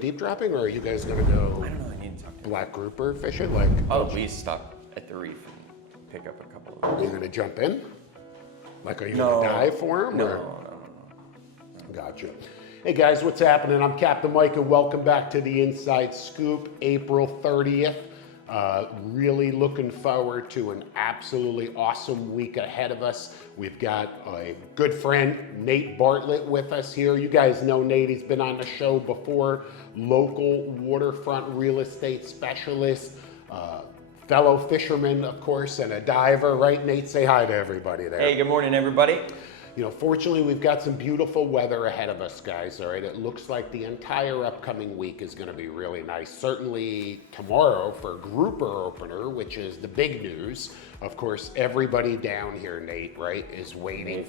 deep dropping, or are you guys gonna go I don't know, I need to talk to black grouper fishing? Like, I'll at least stop at the reef and pick up a couple of are them. you gonna jump in? Like, are you No. gonna dive for them? No. Gotcha. Hey guys, what's happening? I'm Captain Mike, and welcome back to the Inside Scoop, April 30th. Really looking forward to an absolutely awesome week ahead of us. We've got a good friend, Nate Bartlett, with us here. You guys know Nate, he's been on the show before, local waterfront real estate specialist, fellow fisherman, of course, and a diver, right? Nate, say hi to everybody there. Hey, good morning, everybody. You know, fortunately, we've got some beautiful weather ahead of us, guys, all right? It looks like the entire upcoming week is going to be really nice. Certainly tomorrow for grouper opener, which is the big news. Of course, everybody down here, Nate, right, is waiting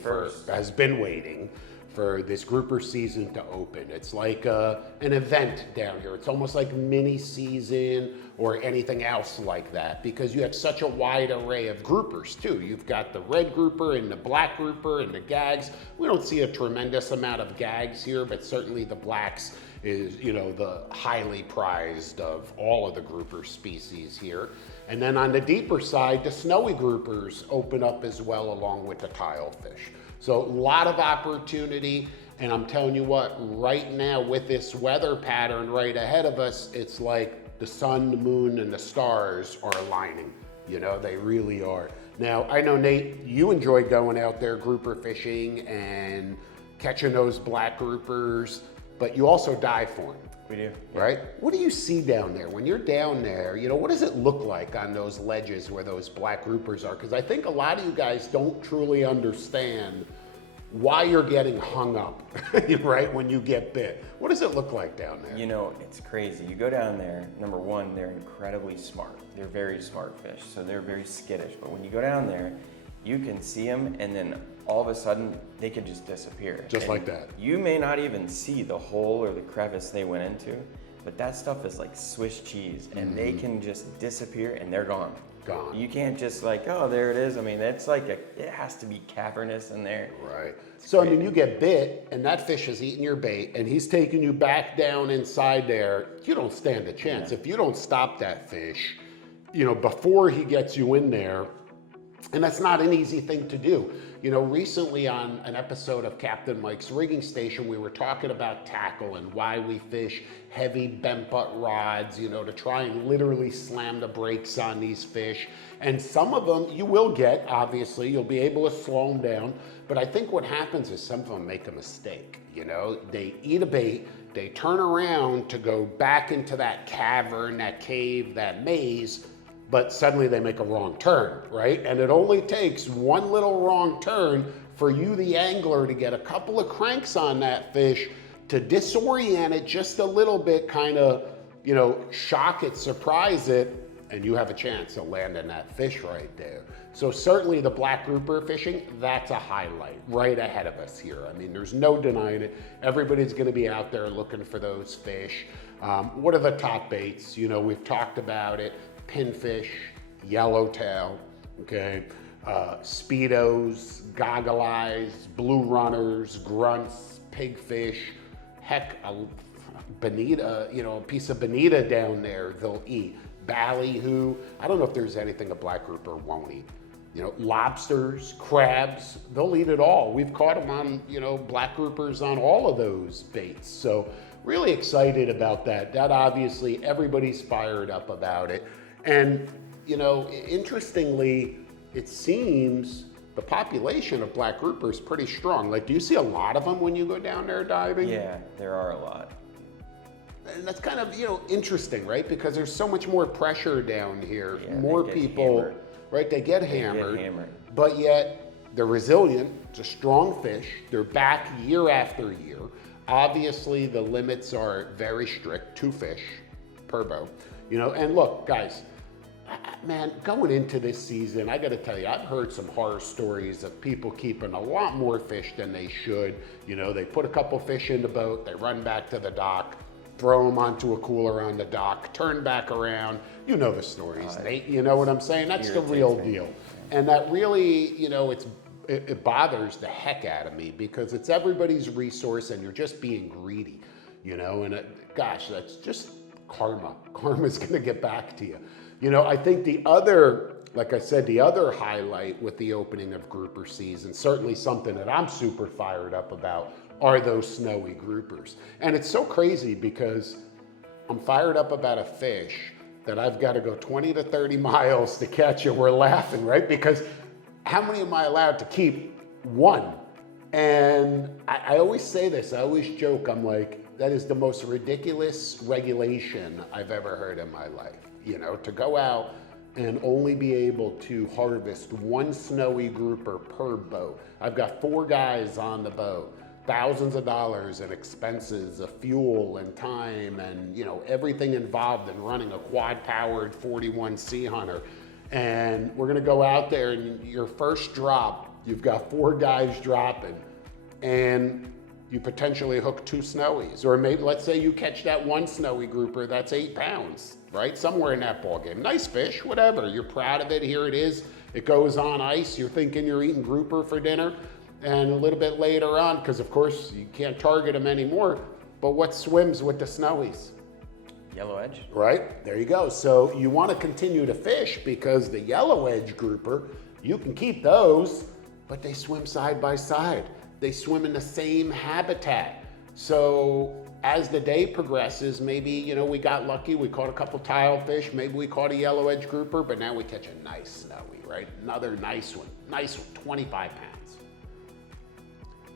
has been waiting for this grouper season to open. It's like an event down here. It's almost like mini season or anything else like that, because you have such a wide array of groupers too. You've got the red grouper and the black grouper and the gags. We don't see a tremendous amount of gags here, but certainly the blacks is, you know, the highly prized of all of the grouper species here. And then on the deeper side, the snowy groupers open up as well, along with the tilefish. So a lot of opportunity, and I'm telling you what, right now with this weather pattern right ahead of us, it's like the sun, the moon, and the stars are aligning. You know, they really are. Now, I know, Nate, you enjoy going out there grouper fishing and catching those black groupers, but you also dive for them. We do. Right? What do you see down there? When you're down there, you know, what does it look like on those ledges where those black groupers are? Because I think a lot of you guys don't truly understand why you're getting hung up, right, when you get bit. What does it look like down there? You know, it's crazy. You go down there, number one, they're incredibly smart. They're very smart fish, so they're very skittish. But when you go down there, you can see them, and then all of a sudden, they can just disappear. Just like that. You may not even see the hole or the crevice they went into, but that stuff is like Swiss cheese, and they can just disappear, and they're gone. Gone. You can't just like, oh, there it is. I mean, it's like, it has to be cavernous in there. Right. So, I mean, you get bit, and that fish is eating your bait, and he's taking you back down inside there. You don't stand a chance. If you don't stop that fish, you know, before he gets you in there, and that's not an easy thing to do. You know, recently on an episode of Captain Mike's Rigging Station, we were talking about tackle and why we fish heavy bent butt rods, you know, to try and literally slam the brakes on these fish. And some of them you will get, obviously, you'll be able to slow them down. But I think what happens is some of them make a mistake, you know, they eat a bait, they turn around to go back into that cavern, that cave, that maze, but suddenly they make a wrong turn, right? And it only takes one little wrong turn for you, the angler, to get a couple of cranks on that fish, to disorient it just a little bit, kind of, you know, shock it, surprise it, and you have a chance of landing that fish right there. So certainly the black grouper fishing, that's a highlight right ahead of us here. I mean, there's no denying it. Everybody's gonna be out there looking for those fish. What are the top baits? You know, we've talked about it. Pinfish, yellowtail, okay, speedos, goggle eyes, blue runners, grunts, pigfish, heck, a bonita, you know, a piece of bonita down there they'll eat. Ballyhoo, I don't know if there's anything a black grouper won't eat. You know, lobsters, crabs, they'll eat it all. We've caught them on, you know, black groupers on all of those baits. So really excited about that. That obviously everybody's fired up about it. And, you know, interestingly, it seems the population of black grouper is pretty strong. Like, do you see a lot of them when you go down there diving? Yeah, there are a lot. And that's kind of, you know, interesting, right? Because there's so much more pressure down here. Yeah, more they get people, hammered. right? They get hammered. But yet they're resilient. It's a strong fish. They're back year after year. Obviously, the limits are very strict, 2 fish per boat. You know, and look, guys, man, going into this season, I gotta tell you, I've heard some horror stories of people keeping a lot more fish than they should. You know, they put a couple fish in the boat, they run back to the dock, throw them onto a cooler on the dock, turn back around. You know the stories, Nate, you know what I'm saying? That's the real deal. And that really, you know, it bothers the heck out of me because it's everybody's resource and you're just being greedy, you know, and gosh, that's just karma. Karma's gonna get back to you. You know, I think the other, like I said, the other highlight with the opening of grouper season, certainly something that I'm super fired up about, are those snowy groupers. And it's so crazy because I'm fired up about a fish that I've got to go 20 to 30 miles to catch it. We're laughing, right? Because how many am I allowed to keep? One. And I always say this, I always joke, I'm like, that is the most ridiculous regulation I've ever heard in my life. You know, to go out and only be able to harvest one snowy grouper per boat. I've got 4 guys on the boat, thousands of dollars in expenses of fuel and time and, you know, everything involved in running a quad-powered 41 Sea Hunter. And we're gonna go out there and your first drop, you've got 4 guys dropping and you potentially hook 2 snowies. Or maybe, let's say you catch that one snowy grouper, that's 8 pounds, right? Somewhere in that ballgame. Nice fish, whatever. You're proud of it, here it is. It goes on ice, you're thinking you're eating grouper for dinner. And a little bit later on, because of course you can't target them anymore, but what swims with the snowies? Yellow edge. Right, there you go. So you want to continue to fish because the yellow edge grouper, you can keep those, but they swim side by side. They swim in the same habitat. So as the day progresses, maybe, you know, we got lucky, we caught a couple tile fish, maybe we caught a yellow edge grouper, but now we catch a nice snowy, right? Another nice one, 25 pounds.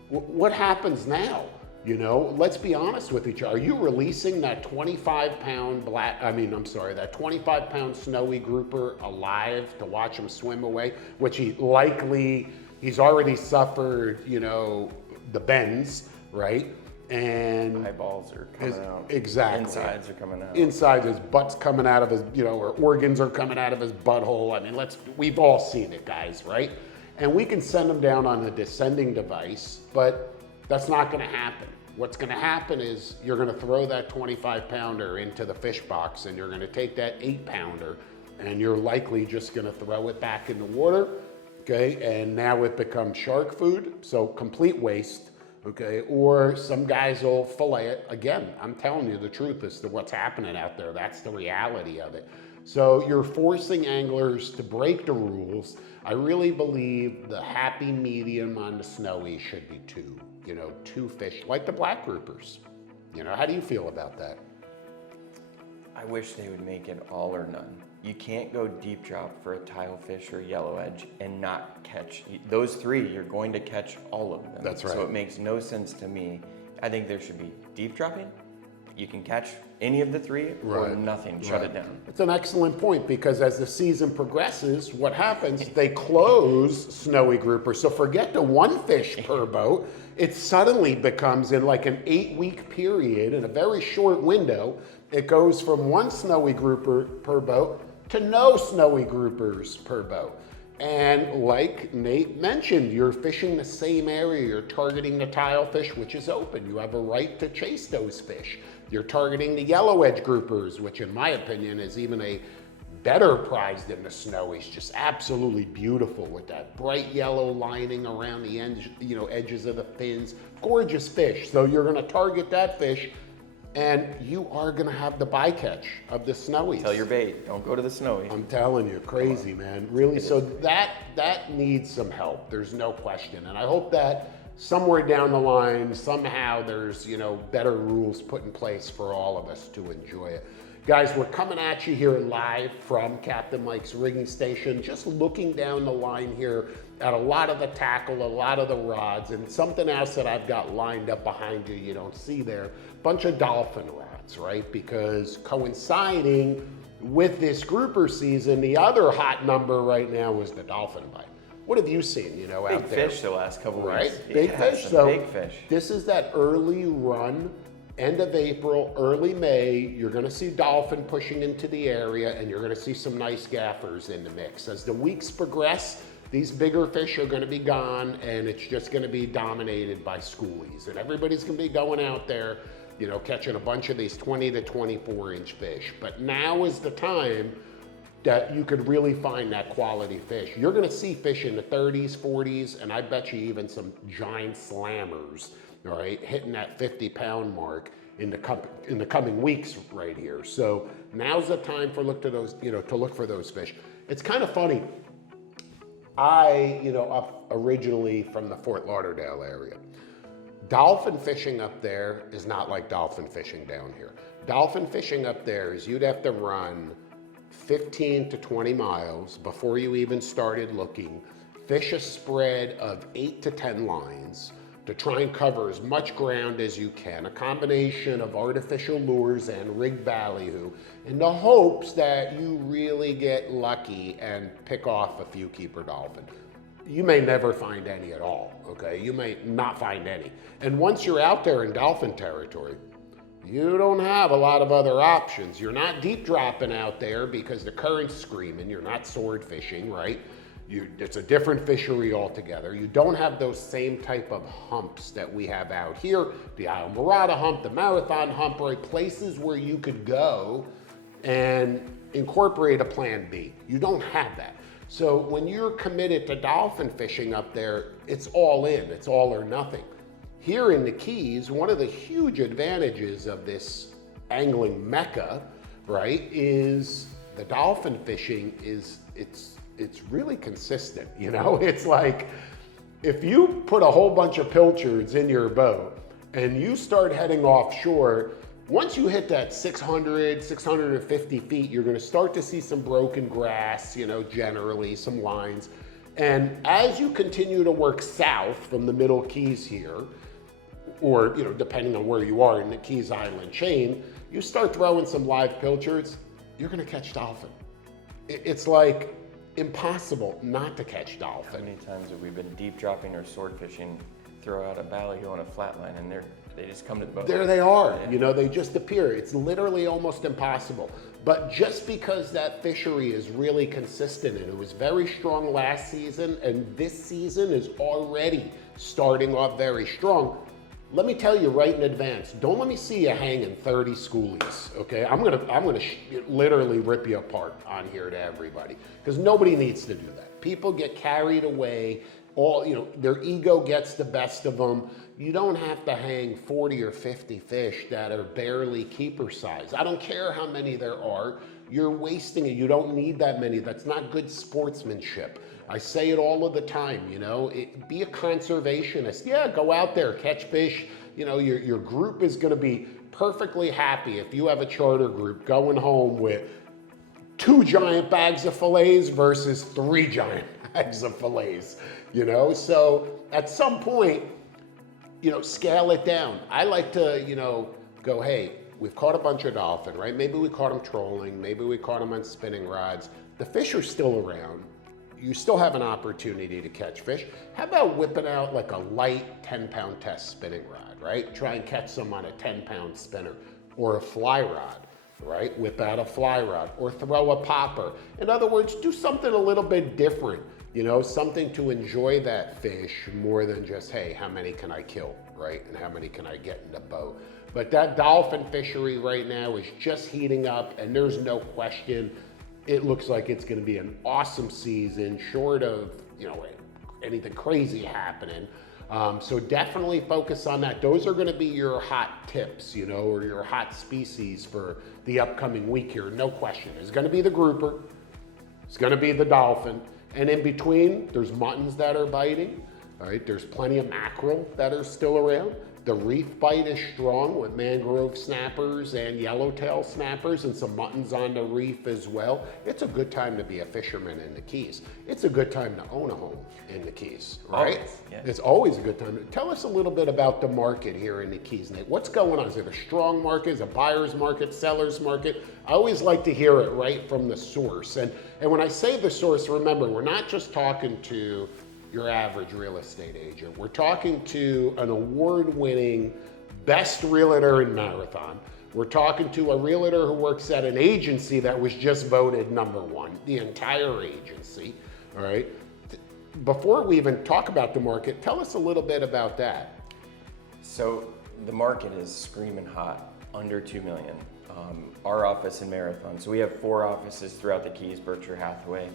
What happens now? You know, let's be honest with each other. Are you releasing that 25-pound that 25-pound snowy grouper alive to watch him swim away, which he's already suffered, you know, the bends, right? And eyeballs are coming out. Exactly. Insides are coming out. Inside, his butt's coming out of his, you know, or organs are coming out of his butthole. I mean, we've all seen it, guys, right? And we can send them down on a descending device, but that's not gonna happen. What's gonna happen is you're gonna throw that 25-pounder into the fish box and you're gonna take that 8-pounder and you're likely just gonna throw it back in the water, okay? And now it becomes shark food, so complete waste, okay? Or some guys will fillet it. Again, I'm telling you the truth as to what's happening out there. That's the reality of it. So you're forcing anglers to break the rules. I really believe the happy medium on the snowy should be 2, you know, 2 fish, like the black groupers. You know, how do you feel about that? I wish they would make it all or none. You can't go deep drop for a tile fish or yellow edge and not catch. Those 3, you're going to catch all of them. That's right. So it makes no sense to me. I think there should be deep dropping. You can catch any of the 3 or nothing, shut it down. It's an excellent point because as the season progresses, what happens, they close snowy grouper. So forget the 1 fish per boat. It suddenly becomes in like an 8-week period, in a very short window, it goes from 1 snowy grouper per boat to no snowy groupers per boat. And like Nate mentioned, you're fishing the same area, you're targeting the tile fish, which is open. You have a right to chase those fish. You're targeting the yellow edge groupers, which in my opinion is even a better prize than the snowies. Just absolutely beautiful with that bright yellow lining around the ends, you know, edges of the fins. Gorgeous fish. So you're gonna target that fish and you are gonna have the bycatch of the snowies. Tell your bait, don't go to the snowy. I'm telling you, crazy, man. Really, so that needs some help. There's no question. And I hope that somewhere down the line, somehow there's, you know, better rules put in place for all of us to enjoy it. Guys, we're coming at you here live from Captain Mike's rigging station, just looking down the line here at a lot of the tackle, a lot of the rods, and something else that I've got lined up behind you don't see there, bunch of dolphin rods, right? Because coinciding with this grouper season, the other hot number right now is the dolphin bite. What have you seen, you know, out there? Big fish the last couple weeks. Right, big Yeah, fish. some So big fish. this is that early run, end of April, early May. You're gonna see dolphin pushing into the area and you're gonna see some nice gaffers in the mix. As the weeks progress, these bigger fish are gonna be gone and it's just gonna be dominated by schoolies. And everybody's gonna be going out there, you know, catching a bunch of these 20 to 24-inch fish. But now is the time that you could really find that quality fish. You're gonna see fish in the 30s, 40s, and I bet you even some giant slammers, all right, hitting that 50-pound mark. in the coming weeks right here. So now's the time for look for those fish. It's kind of funny. Up originally from the Fort Lauderdale area. Dolphin fishing up there is not like dolphin fishing down here. Dolphin fishing up there is you'd have to run 15 to 20 miles before you even started looking, fish a spread of 8 to 10 lines to try and cover as much ground as you can, a combination of artificial lures and rigged ballyhoo, in the hopes that you really get lucky and pick off a few keeper dolphin. You may never find any at all, okay? You may not find any. And once you're out there in dolphin territory, you don't have a lot of other options. You're not deep dropping out there because the current's screaming. You're not sword fishing, right? It's a different fishery altogether. You don't have those same type of humps that we have out here. The Isle Morada hump, the Marathon hump, right? Places where you could go and incorporate a plan B. You don't have that. So when you're committed to dolphin fishing up there, it's all in, it's all or nothing. Here in the Keys, one of the huge advantages of this angling mecca, right, is the dolphin fishing it's really consistent, you know? It's like, if you put a whole bunch of pilchards in your boat and you start heading offshore, once you hit that 600, 650 feet, you're gonna start to see some broken grass, generally, some lines. And as you continue to work south from the Middle Keys here, or depending on where you are in the Keys Island chain, you start throwing some live pilchards, you're gonna catch dolphin. It's like impossible not to catch dolphin. How many times have we been deep dropping or sword fishing, throw out a ballyhoo on a flat line, and they just come to the boat? There they are, Yeah. They just appear. It's literally almost impossible. But just because that fishery is really consistent, and it was very strong last season, and this season is already starting off very strong, let me tell you right in advance, don't let me see you hanging 30 schoolies, okay? I'm gonna literally rip you apart on here to everybody, because nobody needs to do that. People get carried away, their ego gets the best of them. You don't have to hang 40 or 50 fish that are barely keeper size. I don't care how many there are, you're wasting it. You don't need that many. That's not good sportsmanship. I say it all of the time, be a conservationist. Yeah, go out there, catch fish. Your group is gonna be perfectly happy if you have a charter group going home with 2 giant bags of fillets versus 3 giant bags of fillets, So at some point, scale it down. I like to, go, hey, we've caught a bunch of dolphin, right? Maybe we caught them trolling, maybe we caught them on spinning rods. The fish are still around. You still have an opportunity to catch fish. How about whipping out like a light 10-pound test spinning rod, right? Try and catch some on a 10-pound spinner, or a fly rod, right? Whip out a fly rod, or throw a popper. In other words, do something a little bit different, something to enjoy that fish more than just, hey, how many can I kill, right? And how many can I get in the boat? But that dolphin fishery right now is just heating up, and there's no question it looks like it's going to be an awesome season, short of anything crazy happening. So definitely focus on that. Those are going to be your hot tips, or your hot species for the upcoming week here. No question. It's going to be the grouper. It's going to be the dolphin. And in between, there's muttons that are biting. All right. There's plenty of mackerel that are still around. The reef bite is strong with mangrove snappers and yellowtail snappers, and some muttons on the reef as well. It's a good time to be a fisherman in the Keys. It's a good time to own a home in the Keys, right? Always, yeah. It's always a good time. Tell us a little bit about the market here in the Keys, Nate. What's going on? Is it a strong market? Is it a buyer's market, seller's market? I always like to hear it right from the source. And when I say the source, remember, we're not just talking to your average real estate agent. We're talking to an award-winning best realtor in Marathon. We're talking to a realtor who works at an agency that was just voted #1, the entire agency, all right? Before we even talk about the market, tell us a little bit about that. So the market is screaming hot, under 2 million. Our office in Marathon, so we have 4 offices throughout the Keys, Berkshire Hathaway.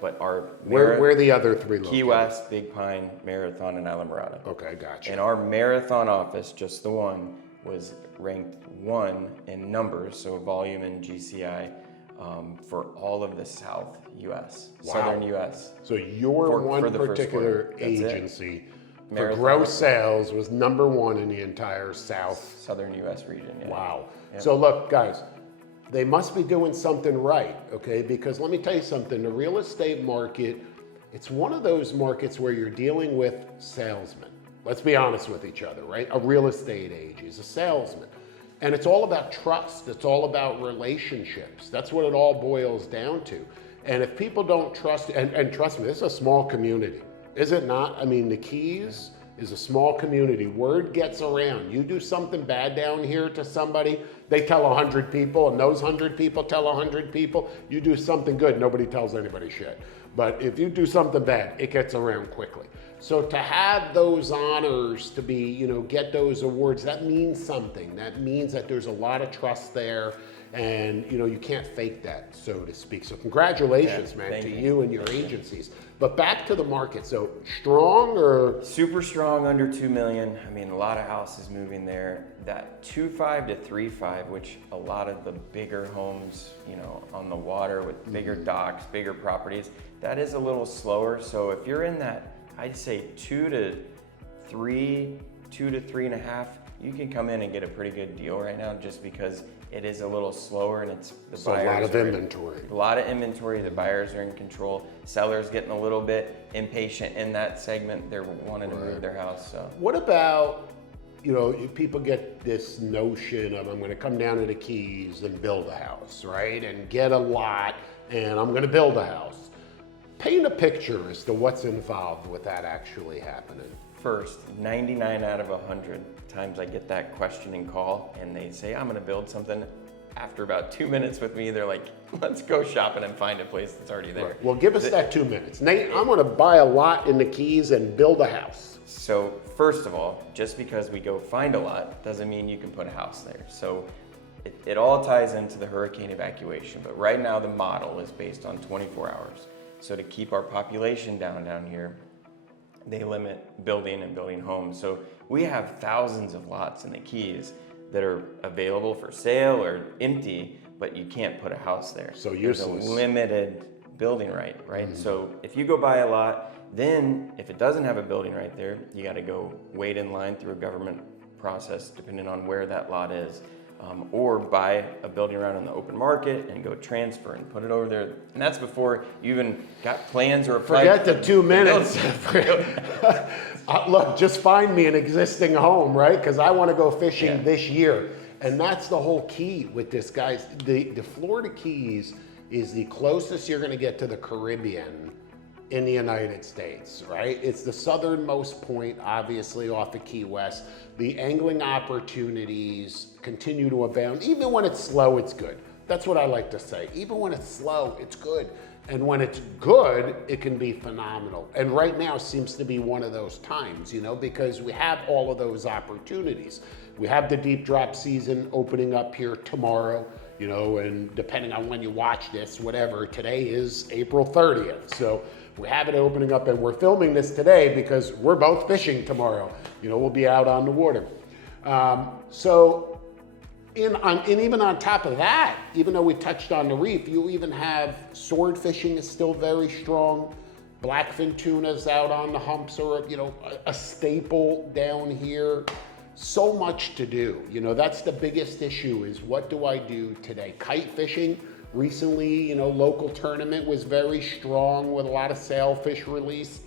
But our Where are the other 3 located? Key West, Big Pine, Marathon, and Isla Morada. Okay, gotcha. And our Marathon office, just the one, was ranked 1 in numbers, so volume and GCI, for all of the South U.S., Wow. Southern U.S. So your For one the first particular quarter. That's it. agency for Marathon. gross sales was #1 in the entire Southern U.S. region. Yeah. Wow. Yeah. So look, guys, they must be doing something right, okay? Because let me tell you something, the real estate market, it's one of those markets where you're dealing with salesmen. Let's be honest with each other, right? A real estate agent is a salesman. And it's all about trust. It's all about relationships. That's what it all boils down to. And if people don't trust, and trust me, this is a small community, is it not? I mean, the Keys is a small community. Word gets around. You do something bad down here to somebody, they tell 100 people, and those 100 people tell 100 people. You do something good, nobody tells anybody shit. But if you do something bad, it gets around quickly. So to have those honors, to be, get those awards, that means something. That means that there's a lot of trust there, and you can't fake that, so to speak. So congratulations, man, to you and your agencies. But back to the market. So strong or? Super strong, under 2 million. I mean, a lot of houses moving there. That 2.5 to 3.5, which a lot of the bigger homes, on the water with bigger docks, bigger properties, that is a little slower. So if you're in that, I'd say 2 to 3, 2 to 3.5, you can come in and get a pretty good deal right now, just because it is a little slower, and it's the So buyers. a lot of inventory. A lot of inventory. The buyers are in control. Sellers getting a little bit impatient in that segment. They're wanting to move their house. So what about, people get this notion of, I'm going to come down to the Keys and build a house, right? And get a lot, and I'm going to build a house. Paint a picture as to what's involved with that actually happening. First, 99 out of 100 times I get that questioning call, and they say, I'm gonna build something. After about 2 minutes with me, they're like, let's go shopping and find a place that's already there. Right. Well, give us that 2 minutes. Nate, I'm gonna buy a lot in the Keys and build a house. So first of all, just because we go find a lot doesn't mean you can put a house there. So it all ties into the hurricane evacuation, but right now the model is based on 24 hours. So to keep our population down here, they limit building and building homes. So we have thousands of lots in the Keys that are available for sale or empty, but you can't put a house there. So there's useless. a limited building right? So if you go buy a lot, then if it doesn't have a building right there, you got to go wait in line through a government process, depending on where that lot is. Or buy a building around in the open market and go transfer and put it over there. And that's before you even got plans or applied. Forget the 2 minutes. Look, just find me an existing home, right? Because I want to go fishing this year. And that's the whole key with this, guys. The Florida Keys is the closest you're going to get to the Caribbean in the United States, right? It's the southernmost point, obviously, off of Key West. The angling opportunities continue to abound. Even when it's slow, it's good. That's what I like to say. Even when it's slow, it's good. And when it's good, it can be phenomenal. And right now seems to be one of those times, because we have all of those opportunities. We have the deep drop season opening up here tomorrow, and depending on when you watch this, whatever, today is April 30th. So we have it opening up, and we're filming this today because we're both fishing tomorrow. We'll be out on the water. And even on top of that, even though we touched on the reef, you even have sword fishing is still very strong. Blackfin tunas out on the humps are, a staple down here. So much to do. That's the biggest issue, is what do I do today? Kite fishing. Recently, local tournament was very strong with a lot of sailfish release.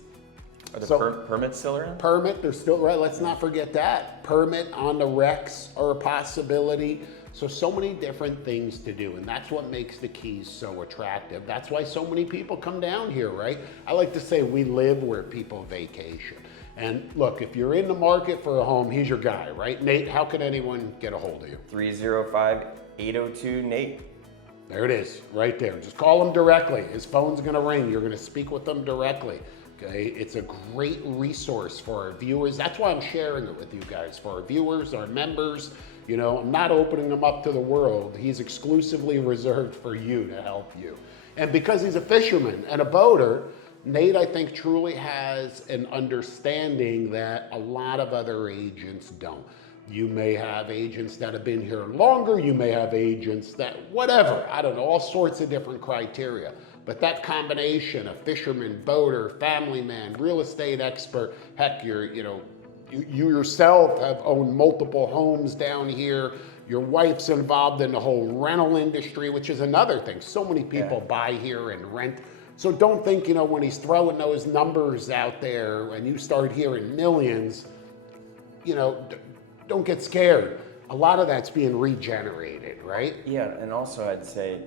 Are the permits still around? Permit, they're still, right, let's not forget that. Permit on the wrecks are a possibility. So many different things to do, and that's what makes the Keys so attractive. That's why so many people come down here, right? I like to say we live where people vacation. And look, if you're in the market for a home, he's your guy, right? Nate, how can anyone get a hold of you? 305-802-NATE. There it is, right there. Just call him directly. His phone's gonna ring. You're gonna speak with them directly. Okay, it's a great resource for our viewers. That's why I'm sharing it with you guys, for our viewers, our members. I'm not opening them up to the world. He's exclusively reserved for you to help you. And because he's a fisherman and a boater, Nate, I think, truly has an understanding that a lot of other agents don't. You may have agents that have been here longer. You may have agents that, whatever, I don't know, all sorts of different criteria. But that combination of fisherman, boater, family man, real estate expert, heck, you yourself have owned multiple homes down here. Your wife's involved in the whole rental industry, which is another thing. So many people buy here and rent. So don't think, when he's throwing those numbers out there and you start hearing millions, don't get scared. A lot of that's being regenerated, right? Yeah, and also I'd say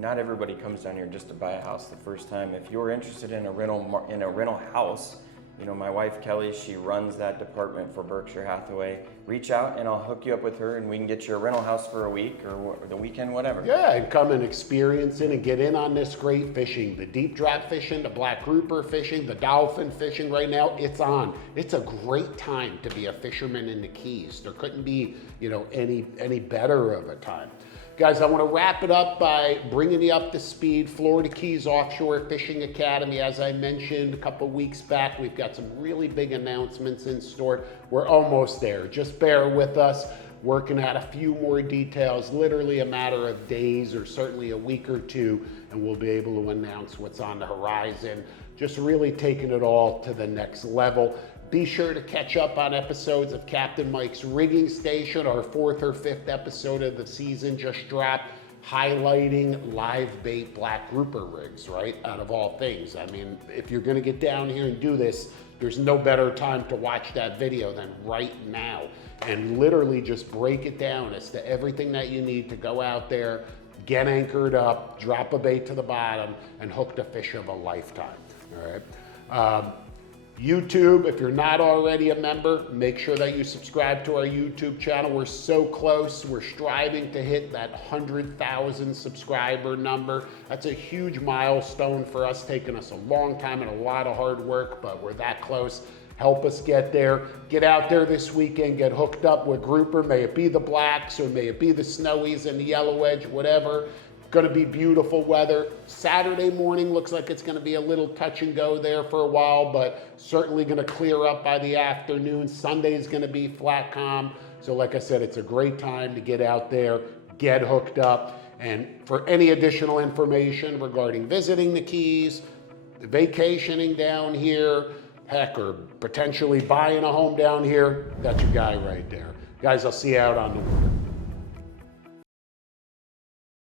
not everybody comes down here just to buy a house the first time. If you're interested in a rental house, my wife Kelly, she runs that department for Berkshire Hathaway. Reach out and I'll hook you up with her and we can get you a rental house for a week or the weekend, whatever. Yeah, and come and experience it and get in on this great fishing. The deep drop fishing, the black grouper fishing, the dolphin fishing right now, it's on. It's a great time to be a fisherman in the Keys. There couldn't be, any better of a time. Guys, I want to wrap it up by bringing you up to speed. Florida Keys Offshore Fishing Academy, as I mentioned a couple weeks back, we've got some really big announcements in store. We're almost there. Just bear with us. Working out a few more details, literally a matter of days or certainly a week or two, and we'll be able to announce what's on the horizon. Just really taking it all to the next level. Be sure to catch up on episodes of Captain Mike's Rigging Station. Our 4th or 5th episode of the season just dropped, highlighting live bait black grouper rigs, right? Out of all things. I mean, if you're gonna get down here and do this, there's no better time to watch that video than right now. And literally just break it down as to everything that you need to go out there, get anchored up, drop a bait to the bottom, and hook the fish of a lifetime, all right? YouTube, if you're not already a member, make sure that you subscribe to our YouTube channel. We're so close. We're striving to hit that 100,000 subscriber number. That's a huge milestone for us, taking us a long time and a lot of hard work, but we're that close. Help us get there. Get out there this weekend, get hooked up with grouper. May it be the blacks or may it be the snowies and the yellow edge, whatever. Going to be beautiful weather. Saturday morning looks like it's going to be a little touch and go there for a while, but certainly going to clear up by the afternoon. Sunday is going to be flat calm. So like I said, it's a great time to get out there, get hooked up. And for any additional information regarding visiting the Keys, vacationing down here, heck, or potentially buying a home down here, that's your guy right there. Guys, I'll see you out on the water.